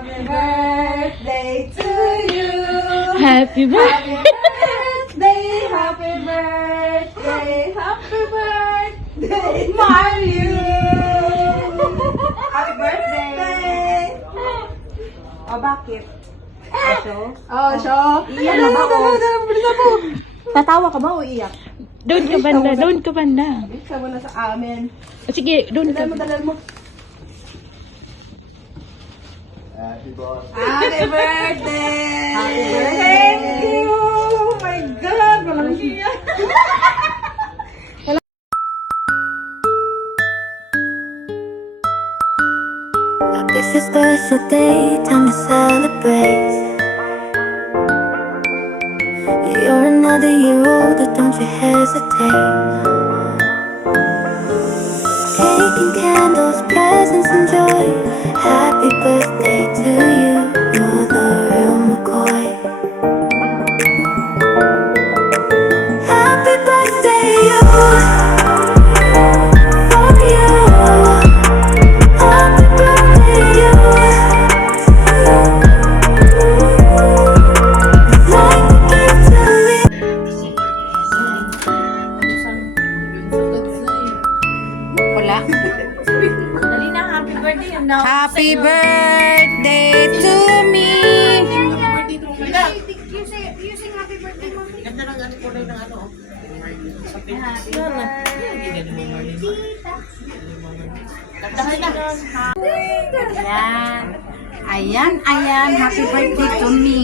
Happy birthday to you. Happy birthday. Happy birthday, happy birthday, Mario. Happy birthday. O, bakit? Show? Iyak na ba o? Tatawa ka ba o iyak? Doon ka banda, doon ka banda. Isa mo na sa amin. Sige, doon ka. Dalal mo. Happy birthday. Happy birthday! Happy birthday! Thank you! Oh my God! Walang iyak. It's a special day, time to celebrate. You're another year older, don't you hesitate. Cake and candles, presents and joy. Happy birthday to you, you're the real McCoy. Happy birthday, you. For you. Happy birthday, you. Like a gift to me. Wala. Dali na, happy birthday. Yun na. Happy birthday to me! Ayan. Happy birthday to me.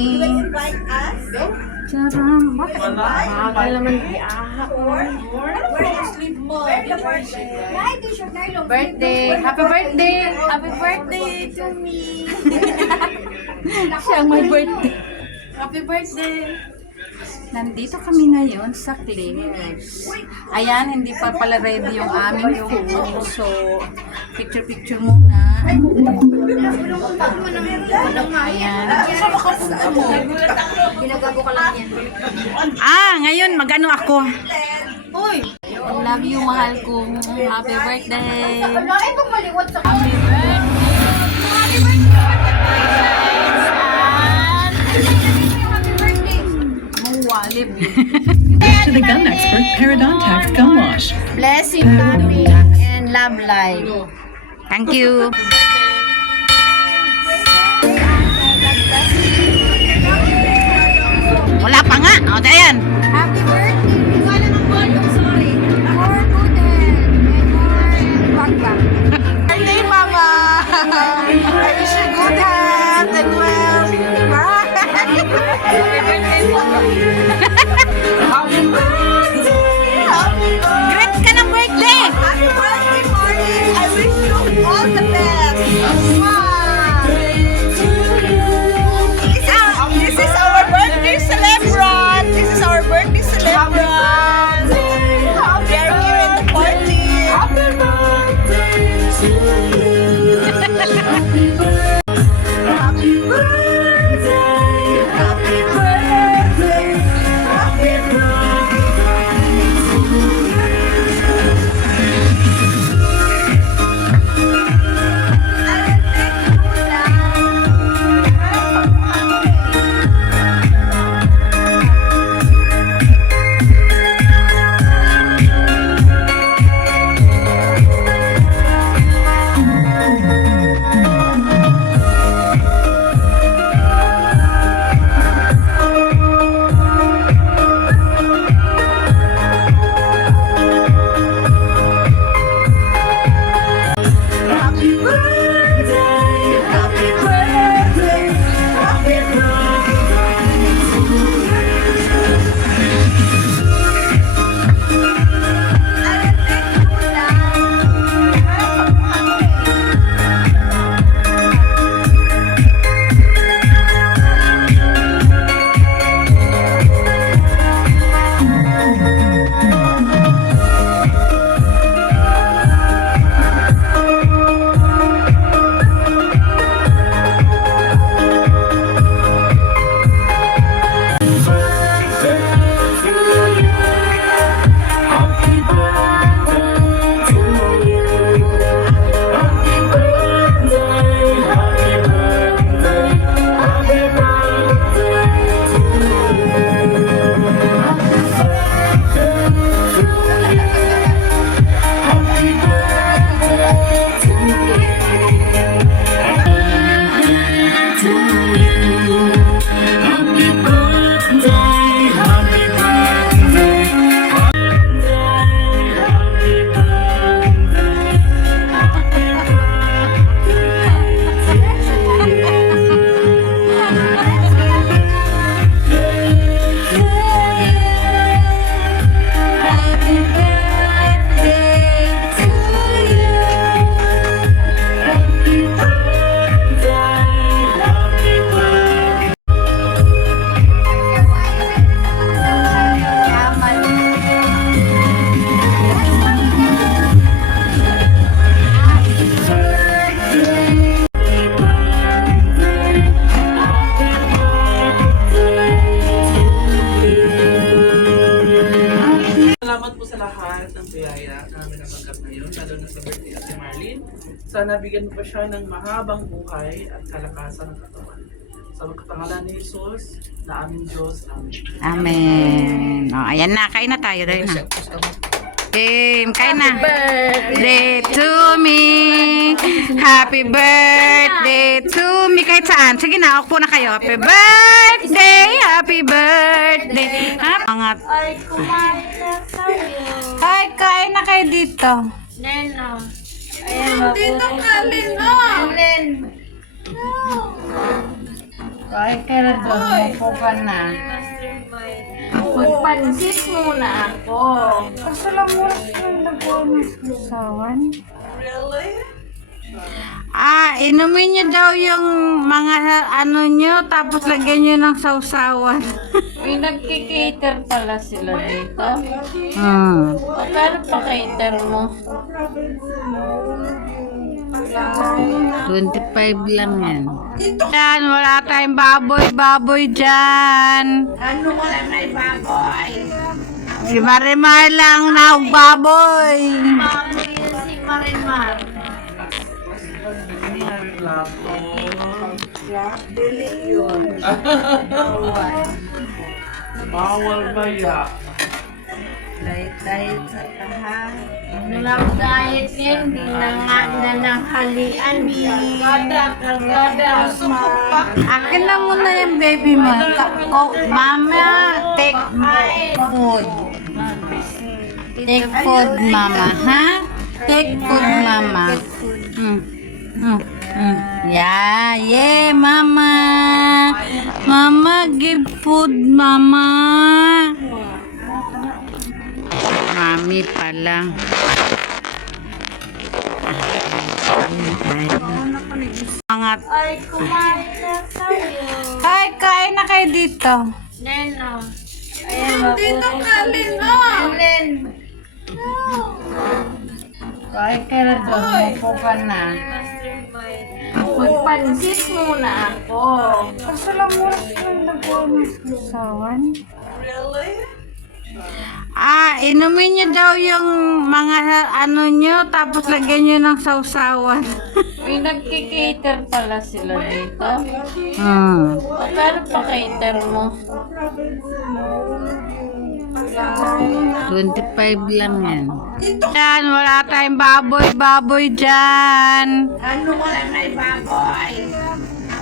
Charam. Bakit ba? Bakal naman iahak. Birthday. Happy birthday. Happy birthday to me. Siya ang may birthday. Happy birthday. Nandito kami ngayon sa Claire's. Ayan, hindi pa pala ready yung aming food. So, picture muna. Ayan. Ngayon, magano ako? Uy! I love you, mahal ko. Happy birthday. Happy birthday. To the gum expert, Parodontax Gum Wash. Blessing, happy, and love life. Thank you. Wala pa nga. O, ayan. Happy birthday. Wala ng volume, sorry. More good and more back. Birthday, Mama. I wish you good health and wealth. Happy birthday, Mama. Happy birthday. Happy birthday. Great ka ng birthday. Happy birthday, Marty. I wish you all the best. This is our birthday celebrant. This is our birthday celebrant. We are here in the party. Happy birthday to you. Happy birthday. Happy birthday. Happy birthday. Happy sana bigyan mo pa siya ng mahabang buhay at kalakasan ng katawan. Sa pangalan ni Jesus, na aming Diyos. Amen. Amen. O, ayan na. Kain na tayo rin. Game. Kain na. Birthday to me. Happy birthday to me. Kahit saan. Sige na. Upo na kayo. Happy birthday. Happy birthday. Mga... Ay, kumain na tayo. Ay, kain na kayo dito. Neno. Ayan, Dito ka, Lino. Len. Ay, kaya doon. Upo ka na. Magpansit muna ako. Kaso lang mo lang nag-umas sawan. Inumin niyo daw yung mga ano nyo, tapos lagyan nyo ng sausawan. May nagkikater pala sila dito. Paano pa cater mo? 25 lang yan. Yan, wala tayong baboy dyan. Ano wala may baboy? Si Marimar lang na baboy. Baboy yun si Marimar. Bawal ba ya? Light sa tahan. Nung diet yan, di na nga na ng halian. Kargada. Akin na muna yung baby mo. Mama, take food. Take food, mama, ha? Take food, mama. Yeah, mama. Mama, give food, mama. Mami pala. Angat. Ay, kumain na tayo. Ay, kain na kayo dito. Neno. Ayan, Dito ka, Lino. Len. Ay, kaya doon. Upo ka na. Magpansit muna ako. Kaso lang mo lang nag-umas sawan. Inumin niyo daw yung mga ano nyo, tapos lagyan nyo ng sausawan. May nagkikater pala sila dito. Paano pa cater mo? 25 lang yan. Yan, wala tayong baboy dyan. Ano wala may baboy?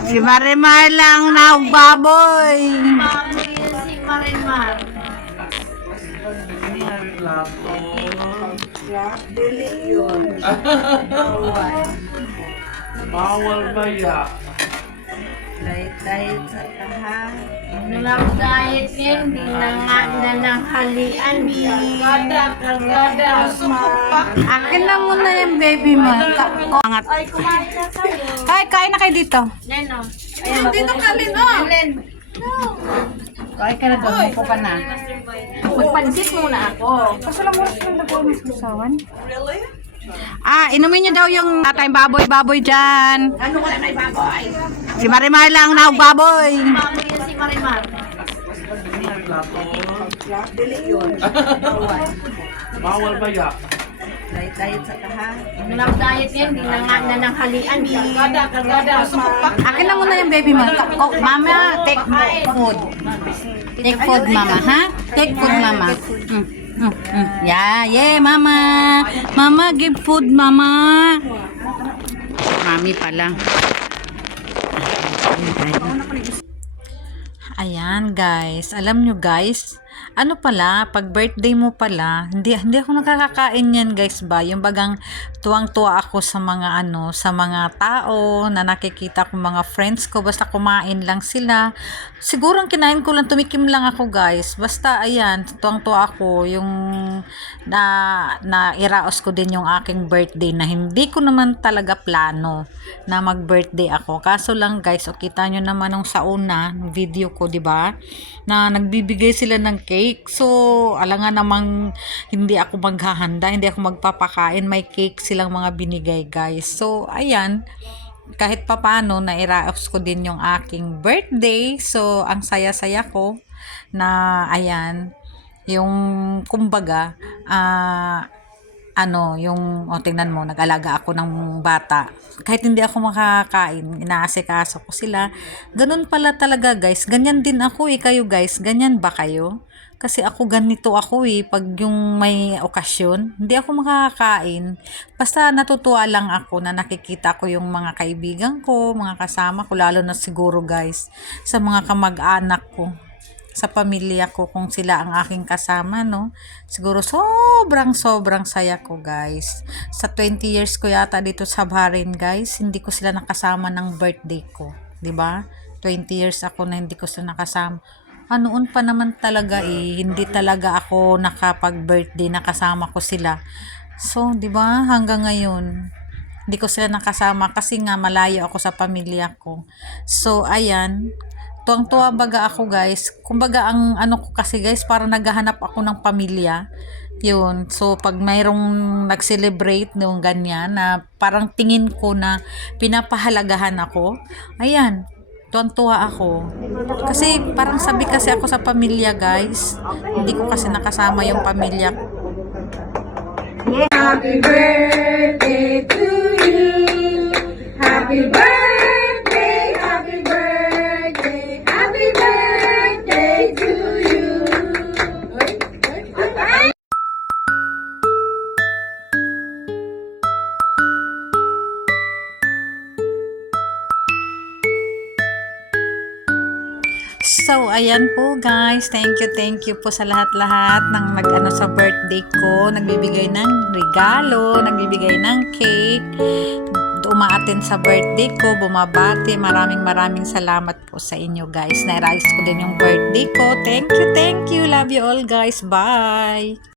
Si Marimar lang na baboy. Baboy yun si Marimar. Bawal ba ya? Light sa tahan. Nung diet yan, di na nga na ng halian. Kargada. Akin na muna yung baby mo. Angat. Ay, kumain na tayo. Ay, kain na kayo dito. Neno. Dito ka, Lino. Len. Ay, kaya doon. Upo ka na. Magpansit muna ako. Kaso lang mo lang nag-umas sawan. Inumin niyo daw yung tayong baboy dyan. Ano wala may baboy? Si Marimar lang na baboy. Baboy yun si Marimar. Bawal ba ya? Light sa tahan. Nung diet yan, di na nga na ng halian. Kargada. Akin na muna yung baby mo. Mama, take food. Take food, mama, ha? Take food, mama. Yeah, mama. Mama, give food, mama. Mami pala. Ayan, guys. Alam nyo, guys, ano pala, pag birthday mo pala, hindi ako nakakakain yan, guys, ba? Yung bagang tuwang-tuwa ako sa mga sa mga tao na nakikita ko, mga friends ko, basta kumain lang sila. Siguro ang kinain ko lang, tumikim lang ako, guys. Basta, ayan, tuwang-tuwa ako, yung iraos ko din yung aking birthday na hindi ko naman talaga plano na mag-birthday ako. Kaso lang, guys, kita nyo naman nung sa una, video ko, di ba? Na nagbibigay sila ng cake. So, alangan namang hindi ako maghahanda, hindi ako magpapakain. May cake silang mga binigay, guys. So, ayan. Kahit papano, nairaos ko din yung aking birthday. So, ang saya-saya ko na, ayan, yung kumbaga, tingnan mo, nag-alaga ako ng bata. Kahit hindi ako makakain, inaasikaso ko sila. Ganun pala talaga guys. Ganyan din ako kayo guys. Ganyan ba kayo? Kasi ako ganito ako pag yung may okasyon, hindi ako makakain. Basta natutuwa lang ako na nakikita ko yung mga kaibigan ko, mga kasama ko, lalo na siguro guys, sa mga kamag-anak ko, sa pamilya ko, kung sila ang aking kasama, no? Siguro sobrang saya ko guys. Sa 20 years ko yata dito sa Bahrain guys, hindi ko sila nakasama ng birthday ko. 'Di ba? 20 years ako na hindi ko sila nakasama. Noon pa naman talaga hindi talaga ako nakapag-birthday na kasama ko sila. So, 'di ba? Hanggang ngayon, hindi ko sila nakasama kasi nga malayo ako sa pamilya ko. So, ayan. Tuwang-tuwa baga ako guys. Kumbaga ang ko kasi guys, para naghahanap ako ng pamilya. Yun. So, pag mayroong nag-celebrate nung ganyan na parang tingin ko na pinapahalagahan ako, ayan, tuwan-tuwa ako. Kasi parang sabi kasi ako sa pamilya guys. Hindi ko kasi nakasama yung pamilya ko. Happy birthday to you. Happy birthday, happy birthday, happy birthday to you. So, ayan po guys. Thank you po sa lahat-lahat ng nag-ano sa birthday ko. Nagbibigay ng regalo, nagbibigay ng cake, umaattend sa birthday ko, bumabati. Maraming salamat po sa inyo guys. Na-realize ko din yung birthday ko. Thank you. Love you all guys. Bye!